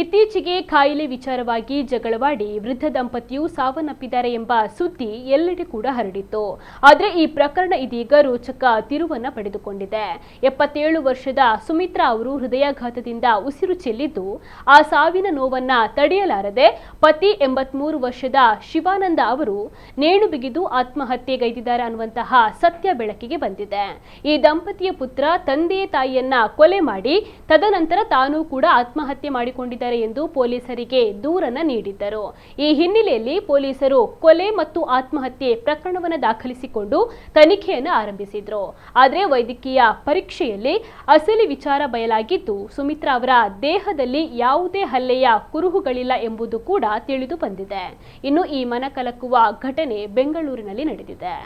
ಇತ್ತೀಚೆಗೆ ಕಾಯಿಲೆ ವಿಚಾರವಾಗಿ ಜಗಳವಾಡಿ ವೃದ್ಧ ದಂಪತಿಯು ಸಾವನ್ನಪ್ಪಿದ್ದಾರೆ ಎಂಬ ಸುದ್ದಿ ಎಲ್ಲೆಡೆ ಕೂಡ ಹರಡಿತ್ತು. ಆದರೆ ಈ ಪ್ರಕರಣ ಇದೀಗ ರೋಚಕ ತಿರುವನ್ನ ಪಡೆದುಕೊಂಡಿದೆ. 77 ವರ್ಷದ ಸುಮಿತ್ರಾ ಅವರು ಹೃದಯಾಘಾತದಿಂದ ಉಸಿರು ಚೆಲ್ಲಿದ್ದು, ಆ ಸಾವಿನ ನೋವನ್ನ ತಡೆಯಲಾರದೆ ಪತಿ 83 ವರ್ಷದ ಶಿವಾನಂದ ಅವರು ನೇಣು ಬಿಗಿದು ಆತ್ಮಹತ್ಯೆಗೈದಿದ್ದಾರೆ ಅನ್ನುವಂತಹ ಸತ್ಯ ಬೆಳಕಿಗೆ ಬಂದಿದೆ. ಈ ದಂಪತಿಯ ಪುತ್ರ ತಂದೆಯ ತಾಯಿಯನ್ನ ಕೊಲೆ ಮಾಡಿ ತದನಂತರ ತಾನು ಕೂಡ ಆತ್ಮಹತ್ಯೆ ಮಾಡಿಕೊಂಡಿದ್ದಾರೆ ಎಂದು ಪೊಲೀಸರಿಗೆ ದೂರನ್ನ ನೀಡಿದ್ದರು. ಈ ಹಿನ್ನೆಲೆಯಲ್ಲಿ ಪೊಲೀಸರು ಕೊಲೆ ಮತ್ತು ಆತ್ಮಹತ್ಯೆ ಪ್ರಕರಣವನ್ನು ದಾಖಲಿಸಿಕೊಂಡು ತನಿಖೆಯನ್ನು ಆರಂಭಿಸಿದ್ರು. ಆದರೆ ವೈದ್ಯಕೀಯ ಪರೀಕ್ಷೆಯಲ್ಲಿ ಅಸಲಿ ವಿಚಾರ ಬಯಲಾಗಿದ್ದು, ಸುಮಿತ್ರಾ ಅವರ ದೇಹದಲ್ಲಿ ಯಾವುದೇ ಹಲ್ಲೆಯ ಕುರುಹುಗಳಿಲ್ಲ ಎಂಬುದು ಕೂಡ ತಿಳಿದು ಬಂದಿದೆ. ಇನ್ನು ಈ ಮನಕಲಕುವ ಘಟನೆ ಬೆಂಗಳೂರಿನಲ್ಲಿ ನಡೆದಿದೆ.